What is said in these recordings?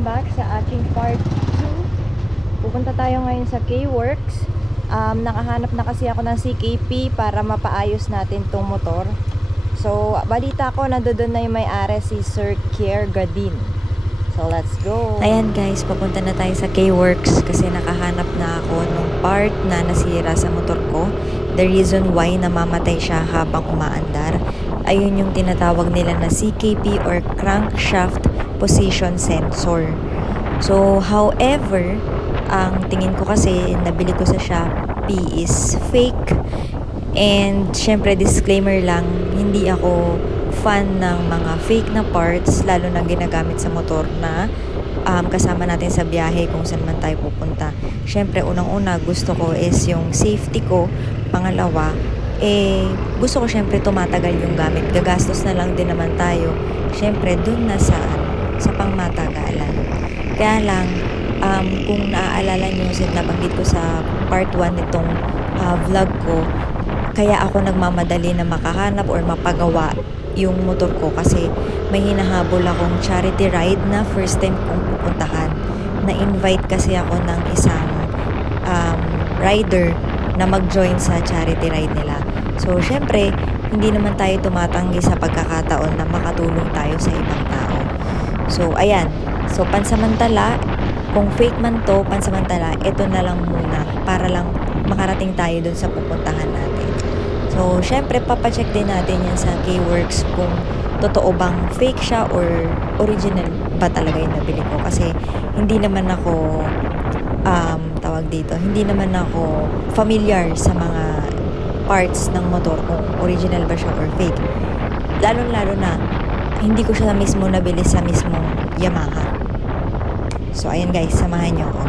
welcome back sa ating part 2. Pupunta tayo ngayon sa K-Works. Nakahanap na kasi ako ng CKP para mapaayos natin tong motor. So, balita ko nandoon na yung may-ari, si Sir Kier Gadin. So, let's go. Ayan guys, papunta na tayo sa K-Works kasi nakahanap na ako ng part na nasira sa motor ko. The reason why namamatay siya habang umaandar, ayun yung tinatawag nila na CKP or crankshaft position sensor. So, however, ang tingin ko kasi nabili ko sa Shopee is fake. And syempre disclaimer lang, hindi ako fan ng mga fake na parts, lalo na ginagamit sa motor na kasama natin sa biyahe kung saan man tayo pupunta. Syempre unang-una gusto ko is yung safety ko. Pangalawa, gusto ko syempre tumatagal yung gamit. Gagastos na lang din naman tayo syempre dun na sa pangmatagalan. Kaya lang, kung naaalala nyo, nabanggit ko sa part 1 nitong vlog ko, kaya ako nagmamadali na makahanap or mapagawa yung motor ko kasi may hinahabol akong charity ride na first time kong pupuntahan. Na-invite kasi ako ng isang rider na mag-join sa charity ride nila. So, syempre, hindi naman tayo tumatanggi sa pagkakataon na makatulong tayo sa ibang tao. So, ayan. So, pansamantala, kung fake man to, pansamantala, ito na lang muna para lang makarating tayo dun sa pupuntahan natin. So, syempre, papacheck din natin yan sa K-Works kung totoo bang fake siya or original ba talaga yung nabili ko. Kasi, hindi naman ako, hindi naman ako familiar sa mga parts ng motor kung original ba siya or fake. Lalo-lalo na, hindi ko siya mismo nabili sa mismong Yamaha. So, ayan guys, samahan niyo ako.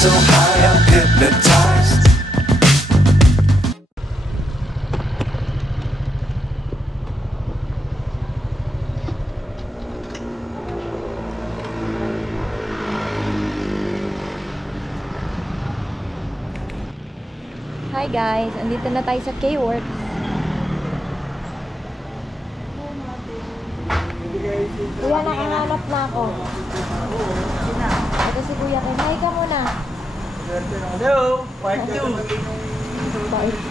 So high, I'm hypnotized. Hi guys, andito na tayo sa K-Works. Kuya, nakahanap na ako. Ito si Kuya Ken. Hi ka muna. Hello, part 2. Part 2.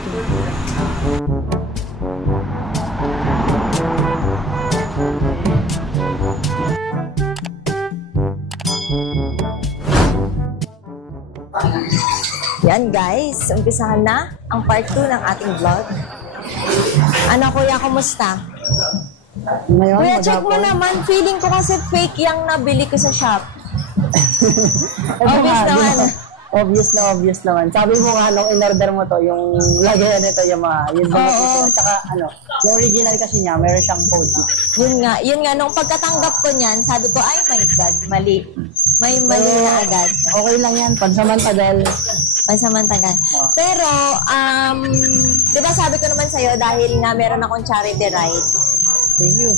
Yan guys, umpisahan na ang part 2 ng ating vlog. Ano kuya, kumusta? Kuya, check mo naman. Feeling ko kasi fake yung nabili ko sa shop. Obvious naman. Obvious naman. Sabi mo nga, nung in-order mo to, yung lagayan nito, yung mga, yun ba na tsaka, yung original kasi niya, meron siyang code. Yun nga, nung pagkatanggap ko niyan, sabi ko, ay my God, mali. May mali na agad. Okay lang yan, pansamantagal. Oh. Pero, di ba sabi ko naman sa'yo, dahil nga meron akong charity ride. Thank you.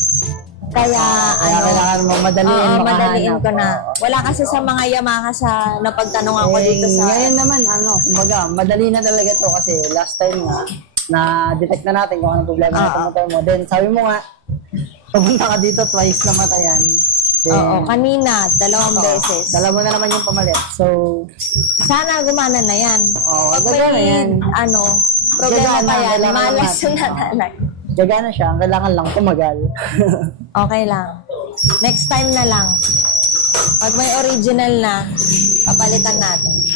Kaya kailangan mo madaliin ko na. Wala kasi sa mga Yamaha sa napagtanungan ko dito sa... Ngayon naman, madali na talaga to kasi last time nga, na-detect na natin kung anong problema na motor mo. Then, sabi mo nga, pumunta ka dito, twice na matayan. Oo, kanina, 2 beses. Dala mo na naman yung pamalit. So, sana gumana na yan. Pag gagana may, yan. problema pa yan, Gagana, malas na talaga. Gagana siya, ang kailangan lang tumagal. Okay lang. Next time na lang. Pag may original na, papalitan natin.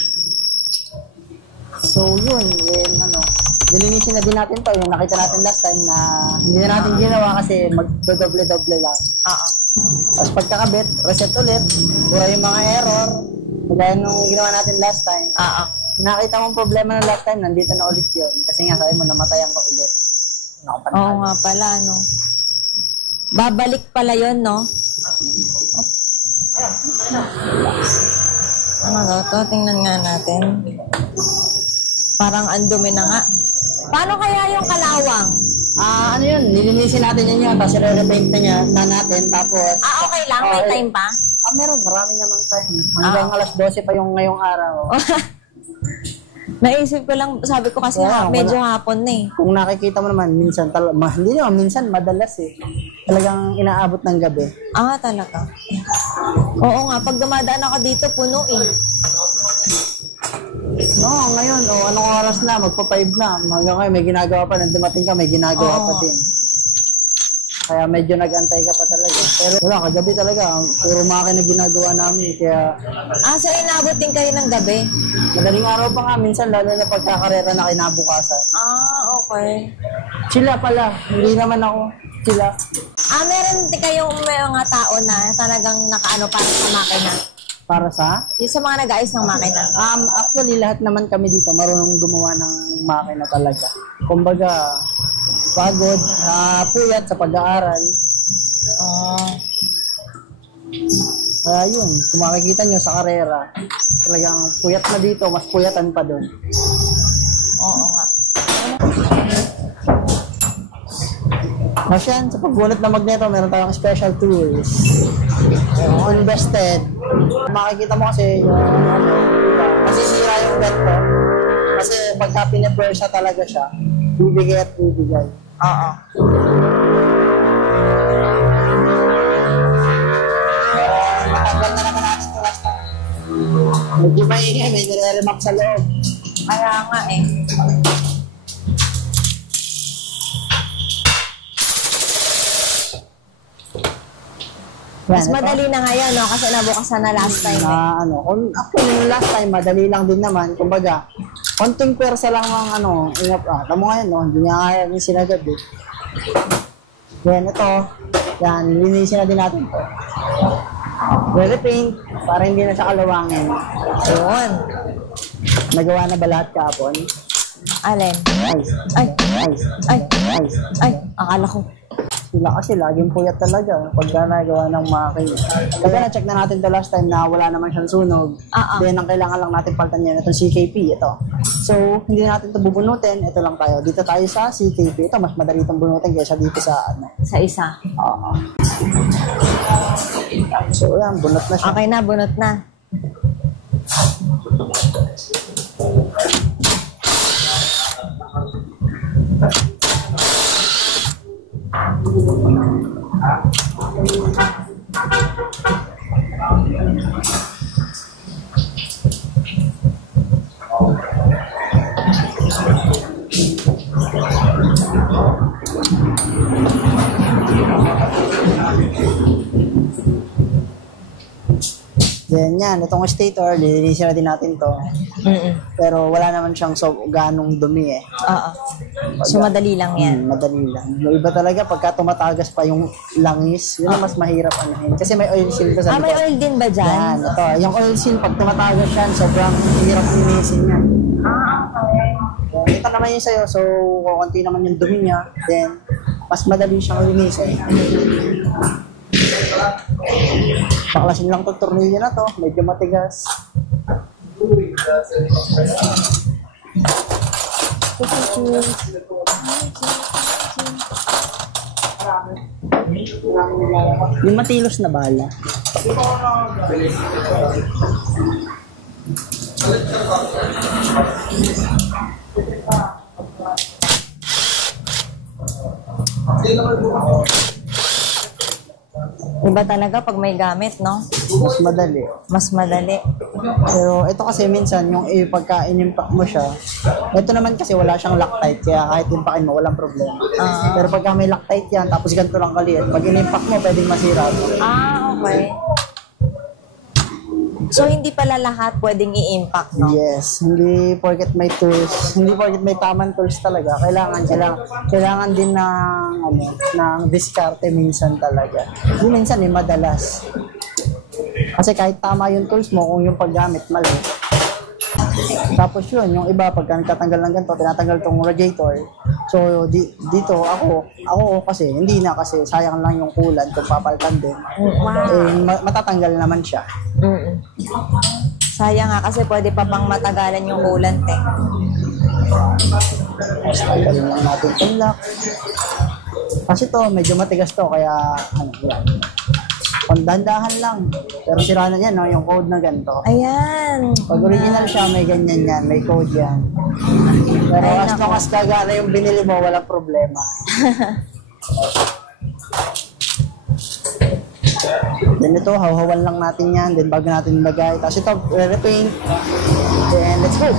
So, yun, dilinisin na din natin to. Yung nakita natin last time na hindi na natin ginawa kasi mag-doble-doble lang. Oo. Tapos pagkakabit, reset ulit. Pura yung mga error. Kaya nung ginawa natin last time. Oo. Nakita mong problema ng last time, nandito na ulit yun. Kasi nga sabi mo, namatayan ka ulit. Oo nga pala, no? Babalik pala yun, no? Ano daw to? Tingnan nga natin. Parang andumi na nga. Paano kaya yung kalawang? Ano yun, nilinisin natin yun, tapos i-repaint na natin, tapos... Okay lang? May time pa? Meron, marami namang time. Hanggang alas 12 pa yung ngayong araw. Naisip ko lang, sabi ko kasi medyo hapon na eh. Kung nakikita mo naman, minsan, hindi naman, minsan madalas eh. Talagang inaabot ng gabi. Talaga. Oo nga, pag dumadaan ako dito, puno eh. Ngayon, anong oras na? Magpa-5 na. Hanggang ngayon, may ginagawa pa. Nang dumating ka, may ginagawa pa din. Kaya medyo nag-antay ka pa talaga. Pero wala, kagabi talaga. Puro makina ginagawa namin. Kaya... So inabot din kayo ng gabi? Madaling araw pa nga. Minsan, lalo na pagkakarera na kinabukasan. Okay. Sila pala. Hindi naman ako. Sila. Meron din kayong mga tao na talagang nakaano para sa makina? Para sa? Yung sa mga nag-ayos ng makina. Actually, lahat naman kami dito marunong gumawa ng makina talaga. Kumbaga, pagod, puyat sa pag-aaral. Kaya yun, kung makikita nyo sa karera, talagang puyat na dito, mas puyatan pa doon. Oo nga. Tapos yan, sa pagbunot ng magneto, meron tayong special tools. Invested. Makikita mo kasi yung masisira yung net ko. Kasi pagka pinipwersa talaga siya, bibigay at bibigay. Oo. Matanggal na naman natin ito last time. Medyo maingay, may nire-remark sa loob. Kaya nga eh. Mas madali na ngayon, no? Kasi nabukasan na last time. Actually, last time, madali lang din naman. Kumbaga, konting pwersa lang ang ingat. Tamo ngayon, no? Hindi niya kaya yung sinagad, eh. Yan, ito. Yan, linisin na din natin ito. Repaint, para hindi na siya kalawangin. Ayun. Nagawa na ba lahat kahapon? Alin? Ay, akala ko. Sila kasi laging puyat talaga pag nagawa ng makina. Kasi na-check na natin to last time na wala naman siyang sunog. Then ang kailangan lang natin palitan niya itong CKP, ito. So, hindi natin ito bubunutin. Ito lang tayo. Dito tayo sa CKP. Ito, mas madali itong bunutin kaysa dito sa Sa isa. So, yan. Bunot na siya. Okay na, bunot na. Then yan, itong stator, lilinisin na din natin to. Pero wala naman siyang ganong dumi eh. So madali lang yan. Madali lang. Yung iba talaga, pagka tumatagas pa yung langis, yun ang mas mahirap anahin. Kasi may oil seal to sa may oil din ba dyan? Yan, ito. Yung oil seal, pag tumatagas yan, sobrang hirap linisin yan. Okay. Ito naman yun sa'yo, so konti naman yung dumi niya, then mas madali siyang linisin. Paklasin lang itong tornilyo na to, medyo matigas. Yung matilos na bala. Iba talaga pag may gamit, no? Mas madali. Mas madali. Pero ito kasi minsan, yung pagka in-impact mo siya, ito naman kasi wala siyang Loctite, kaya kahit impakin mo, walang problema. Pero pagka may Loctite yan, tapos ganito lang kaliit, pag in-impact mo, pwedeng masira. Okay. So, hindi pala lahat pwedeng i-impact, no? Yes. Hindi porket may tools, hindi porket may tamang tools talaga. Kailangan din ng diskarte minsan talaga. Hindi minsan, madalas. Kasi kahit tama yung tools mo, kung yung paggamit, mali. Tapos yun, yung iba, pagka nagtatanggal ng ganito, tinatanggal tong radiator, So, dito ako kasi, hindi na kasi sayang lang yung coolant kung papalitan din. Matatanggal naman siya. Sayang nga kasi pwede pa pang matagalan yung coolant eh. Tapos tanggalin lang natin yung lock. Kasi to, medyo matigas to, kaya yan. Pandandahan lang. Pero sira na yan, no? Yung code na ganito. Ayan. Pag original siya, may ganyan yan, may code yan. Pero as long as kagana yung binili mo, walang problema. Then ito, hawhawan lang natin yan, then bago natin ilagay. Tapos ito, re-repaint. Then let's go.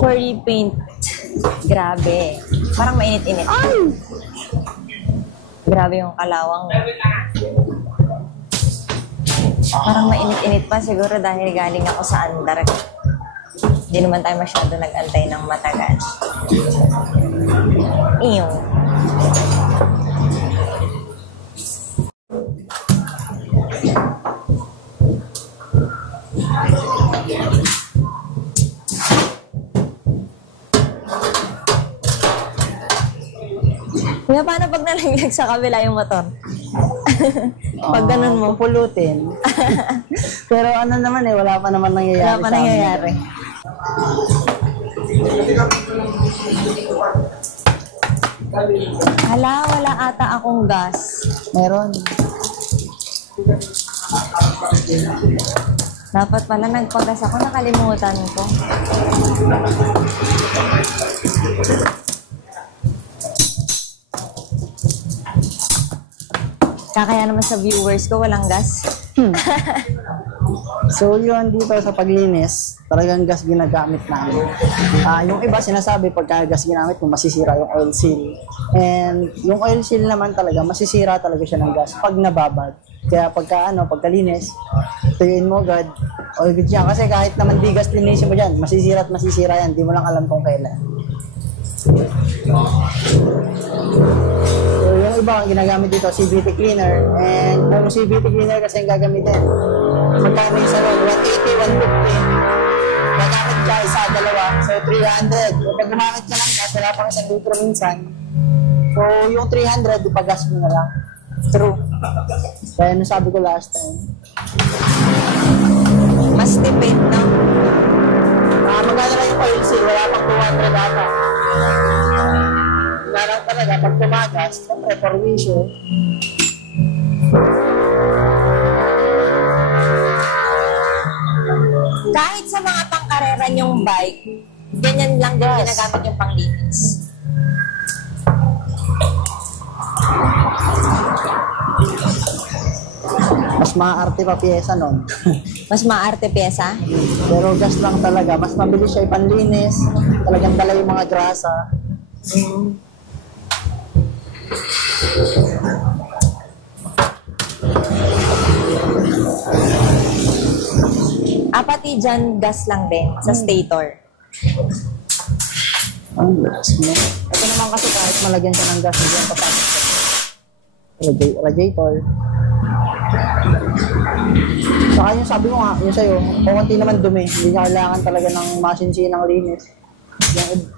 For repaint. Grabe. Parang mainit-init. Ay! Grabe yung kalawang. Parang mainit-init pa siguro dahil galing ako sa andar. Hindi naman tayo masyado nag-antay ng matagal. Iyong. Kuya, paano pag nalaglag sa kabila yung motor? Pag ganun mo. Pupulutin. Pero ano naman wala pa naman nangyayari. Wala pa nangyayari. Hala, wala ata akong gas. Meron. Dapat pala nagpagas ako, nakalimutan ko. Kakaya naman sa viewers ko, walang gas. So yun, dito sa paglinis, talagang gas ginagamit namin. Yung iba sinasabi pagka gas ginamit mo, masisira yung oil seal. And yung oil seal naman talaga, masisira talaga siya ng gas pag nababad. Kaya pagkalinis, tuyuin mo agad, oil good yan. Kasi kahit naman di gas linisin mo dyan, masisira at masisira yan, di mo lang alam kung kailan. So yung iba ang ginagamit dito, CVT cleaner. And kung CVT cleaner kasi yung gagamitin, magkano yung sa loob? 180, 150. Gagamit ka isa, dalawa. So 300. Kung pag gumamit ka ng gas, wala pang 1 litro minsan. So yung 300, ipagas mo na lang. True. Kaya nasabi ko last time. Mas tipid, no? Magkano lang yung oil seal, wala pang 200 ata. Larang talaga, pag tumagas, siyempre, permission. Kahit sa mga pangkareran yung bike, ganyan lang din ginagamit yung panglinis. Mas maarte pa pyesa nun. Mas maarte pyesa? Pero gas lang talaga, mas mabilis siya ipanlinis. Talagang dala yung mga grasa. Pati dyan, gas lang din sa stator. Ang gas mo. Ito naman kasi kahit malagyan siya ng gas, dyan papasok siya. Radiator. Saka yung sabi mo nga, yung sa'yo, konti naman dumi. Hindi niya kailangan talaga ng masinsinang linis. Yung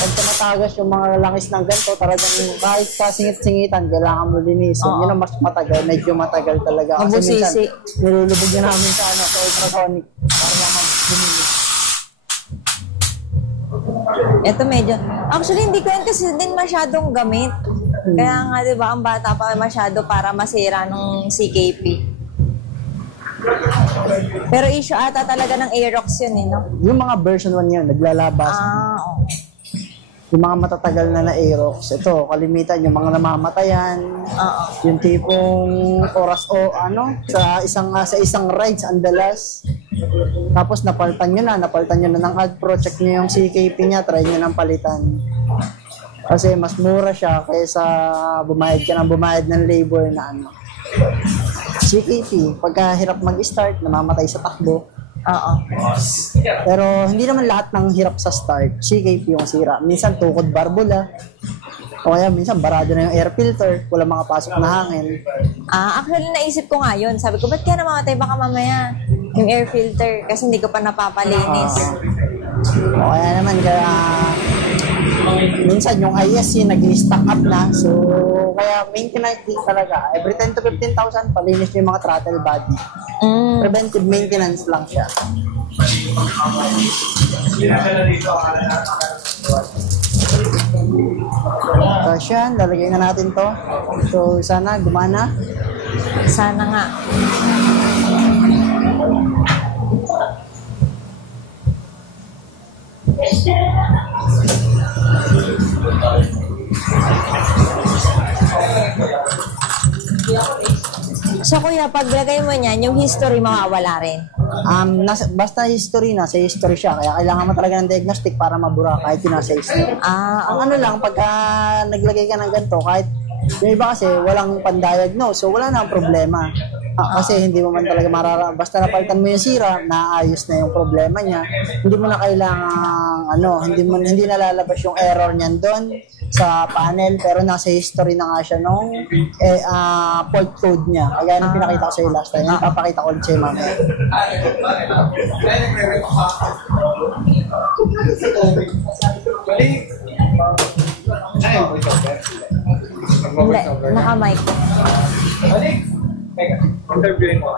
pag tumatagas yung mga langis ng ganito, talagang kahit kasingit-singitan, kailangan mo linisin. Yun ang mas matagal, medyo matagal talaga. Kasi minsan, nilulubog niya namin sa ultrasonic para naman bumili. Ito medyo, actually hindi ko yan kasi din masyadong gamit. Kaya nga diba, ang bata pa masyado para masira ng CKP. Pero issue ata talaga ng Aerox yun no? Yung mga version 1 yun, naglalabas. Okay. Yung mga matatagal na Aerox, ito, kalimitan, yung mga namamatayan, yung tipong oras sa isang rides, ang dalas. Tapos napalitan nyo na ng AdPro, check nyo yung CKP niya, try nyo ng palitan. Kasi mas mura siya kaysa bumayad ng labor na CKP, pagka hirap mag-start, namamatay sa takbo. Pero hindi naman lahat ng hirap sa start, CKP yung sira. Minsan tukod barbula, o kaya minsan barado na yung air filter, wala makapasok na hangin. Actually naisip ko nga yun. Sabi ko, ba't kaya namamatay baka mamaya yung air filter kasi hindi ko pa napapalinis. O kaya naman, minsan yung ISC nag-stack up na. So, kaya maintenance din talaga. Every 10 to 15,000, palinis yung mga throttle body. Preventive maintenance lang siya. Tapos yan, lalagay na natin to. So, sana gumana. Sana nga. So kuya, paglagay mo niyan, yung history mawawala rin. Basta history na, sa history siya. Kaya kailangan mo talaga ng diagnostic para mabura kahit yung nasa history. Ang ano lang, pagka naglagay ka ng ganito, kahit yung iba kasi walang pan-diagnose, so wala na ang problema. Kasi hindi mo man talaga basta napalitan mo yung sira, naayos na yung problema niya. Hindi mo na kailangan, hindi nalalabas yung error niyan doon sa panel, pero nasa history na nga siya nung fault code niya. Kaya nung pinakita ko sa iyo last time, papakita ko ulit sa'yo mamaya. Hindi, naka-mic. Interviewin mo.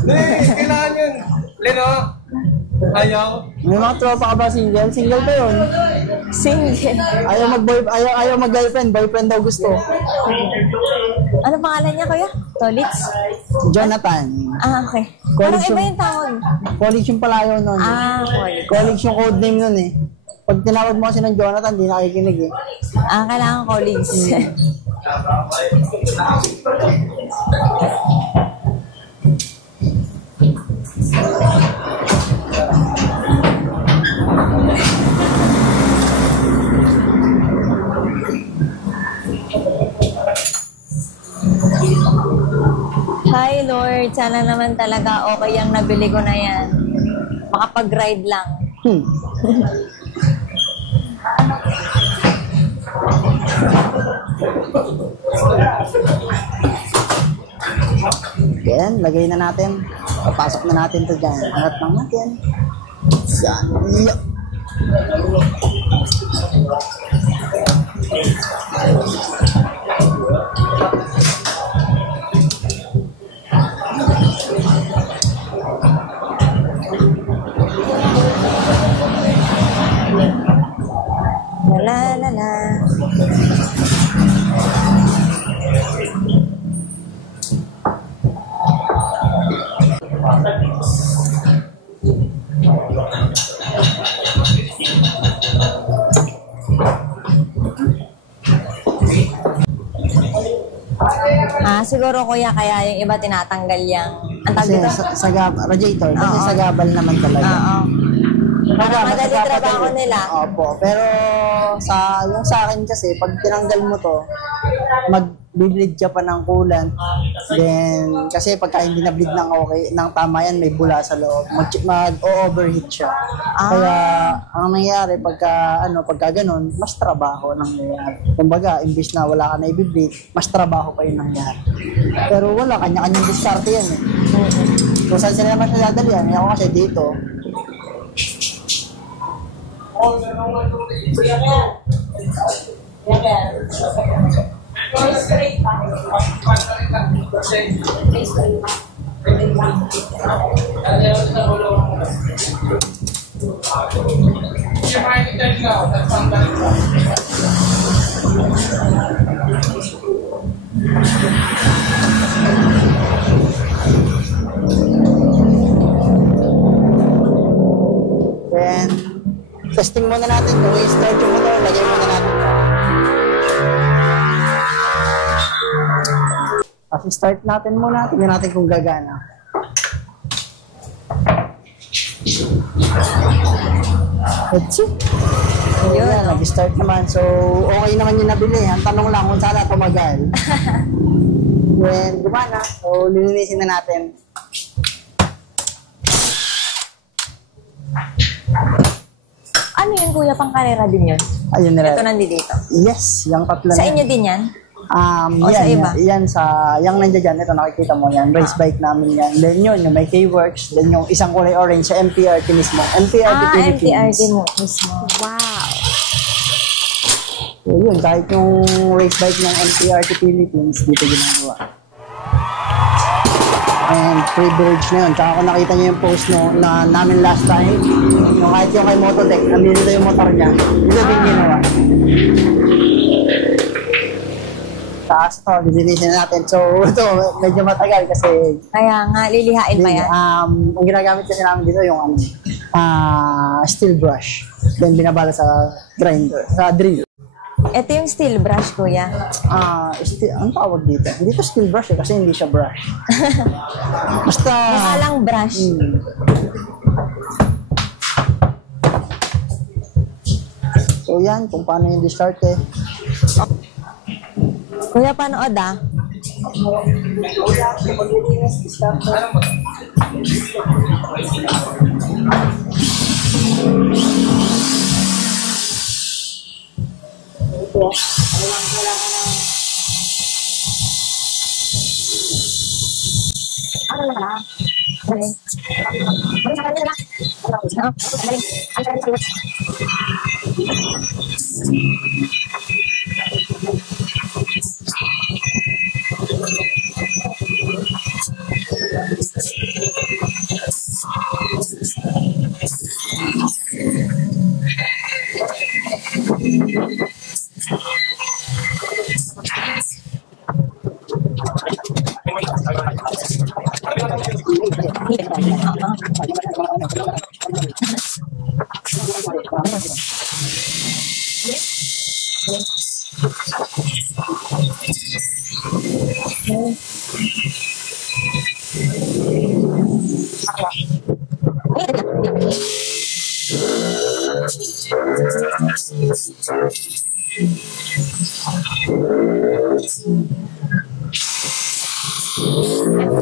Hindi, kailangan yun. Lino, ayaw. May mga tropa ka ba single? Single ba yun? Single. Ayaw mag-girlfriend. Boyfriend daw gusto. Ano pangalan niya kuya? Tolitz? Jonathan. Okay. Parang College iba yung- yung tawag. College yung palayo nun. College. College yung code name nun eh. Pag tinawag mo kasi ng Jonathan, di nakikinig eh. Kailangan colleagues. Hi Lord, sana naman talaga okay ang nabili ko na yan. Makapag-ride lang. Yan, lagay na natin. Papasok na natin to dyan. Angat lang natin. Yan. Yup. La la la. Siguro kuya kaya yung iba tinatanggal yung ang tawag Kasi dito? radiator. Kasi Oo. sagabal naman talaga. Oo. Para madali Mas trabaho napapadali. nila. Opo. Pero yung sa akin kasi, pag tinanggal mo to, mag-bleed ka pa ng coolant. Then, kasi pagka hindi na-bleed ng tama yan, may bula sa loob. Mag-overheat siya. Kaya, ang nangyayari, pagka ganun, mas trabaho nangyayari. Kumbaga, imbis na wala ka na i-bleed, mas trabaho pa yung nangyayari. Pero wala, kanya-kanyang diskarte yan eh. So, saan sila naman siya dadalihan? Ako kasi dito, then, testing muna natin kung i-start yung motor, lagay muna natin. Kasi start natin muna, tingnan natin kung gagana. That's it. Yun, nag-start naman. So, okay naman yung nabili. Ang tanong lang kung sana tumagal. Then, gumana. So, lilinisin na natin. Ano yun kuya, pang karera din yun? Ayun na Ito nandito. Yes, yung tatlo Sa na inyo yan. din yan? O sa iba? Yan sa, yung nandiyan dyan, ito nakikita mo yan, race bike namin yan. Then yun, yung may K-Works, then yung isang kulay orange sa MTRT mismo. MTRT Philippines. MTRT mo mismo. Wow. So yun, kahit yung race bike ng MTRT Philippines, dito ginagawa. And privilege na yun. Tsaka kung nakita niyo yung post na namin last time, yung kahit yung kay Mototech, nandito yung motor niya, dito din ginawa. Taas to, didilitin natin. So, ito, medyo matagal kasi... Kaya nga, lilihain pa yan. Ang ginagamit kasi namin dito yung steel brush. Then binabala sa grinder, sa drill. Ito yung steel brush, kuya. Ang tawag dito? Hindi to steel brush kasi hindi siya brush. Basta... Mukha lang brush. So yan, kung paano yung start eh. Kuya, panood ah.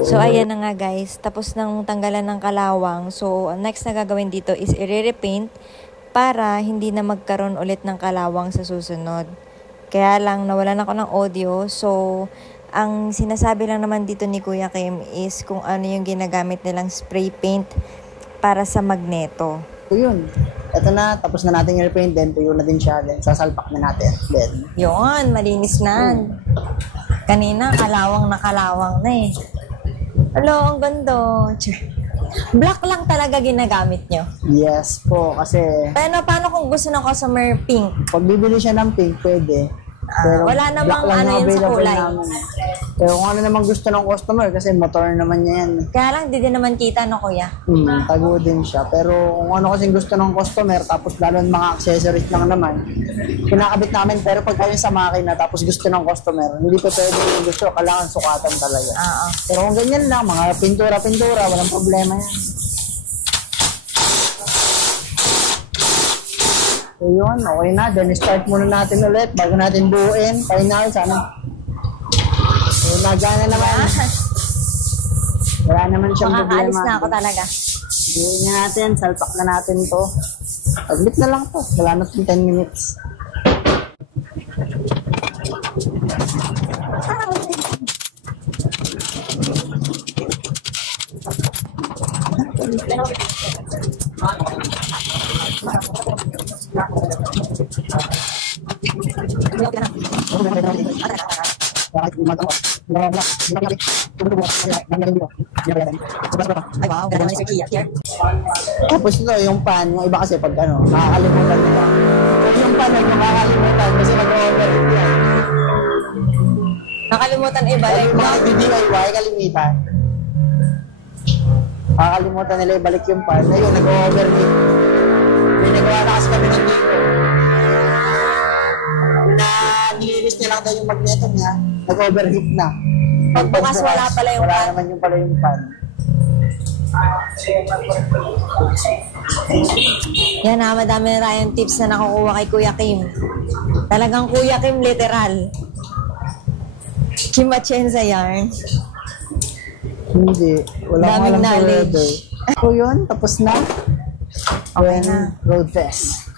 So, ayan na nga guys. Tapos nang tanggalan ng kalawang. So, ang next na gagawin dito is i-repaint para hindi na magkaroon ulit ng kalawang sa susunod. Kaya lang, nawalan ako ng audio. So, ang sinasabi lang naman dito ni Kuya Kim is kung ano yung ginagamit nilang spray paint para sa magneto. So yun, ito na, tapos na natin yung repaint, then tuyo na din siya, then sasalpak na natin. Then, Yun, malinis na. Kanina, kalawang na eh. Hello, ang ganda. Black lang talaga ginagamit nyo. yes po, kasi Pero paano kung gusto ng customer pink? pag bibili siya ng pink, pwede. Pero wala namang black lang ano yung yun sa available kulay. namin. Pero kung ano namang gusto ng customer, kasi motor naman niya yan. Kaya lang, di din naman kita, no, kuya? Tago din siya. Pero kung ano kasing gusto ng customer, tapos lalo mga accessories lang naman, kinakabit namin. Pero pag kayo sa makina, tapos gusto ng customer, hindi pa pwede yung gusto, kailangan sukatan talaga. Oo. Pero kung ganyan lang, mga pintura, walang problema yan. So yun, okay na. Then start muna natin ulit bago natin buuin. Final, sana. So nagana naman. Wala naman siyang problema. Makakaalis na ako talaga. Buuin na natin, salpak na natin to. Paglit na lang to. Wala na 10 minutes. Ay, wow. Ganda naman yung Sir Kia. Here. Tapos ito, yung pan, yung iba kasi pag ano, nakakalimutan nila. Yung pan, ay nakakalimutan kasi nag-overheat yan. Nakalimutan iba. Kaya Like, yung mga DIY, kalimitan. Nakakalimutan nila ibalik yung pan. Ayun, nag-overheat. May nagawa na kasi kami ng dito. Na nilinis niya lang daw yung magneto niya, nag-overheat na. Pagbukas, wala pala yung wala pan. naman yung pala yung pan. yan na, madami na tayong tips na nakukuha kay Kuya Kim. Talagang Kuya Kim, literal. Kim Atienza yarn. Hindi. Wala Daming akong alam sa knowledge. weather. So yun, tapos na. Okay Then, na. road test.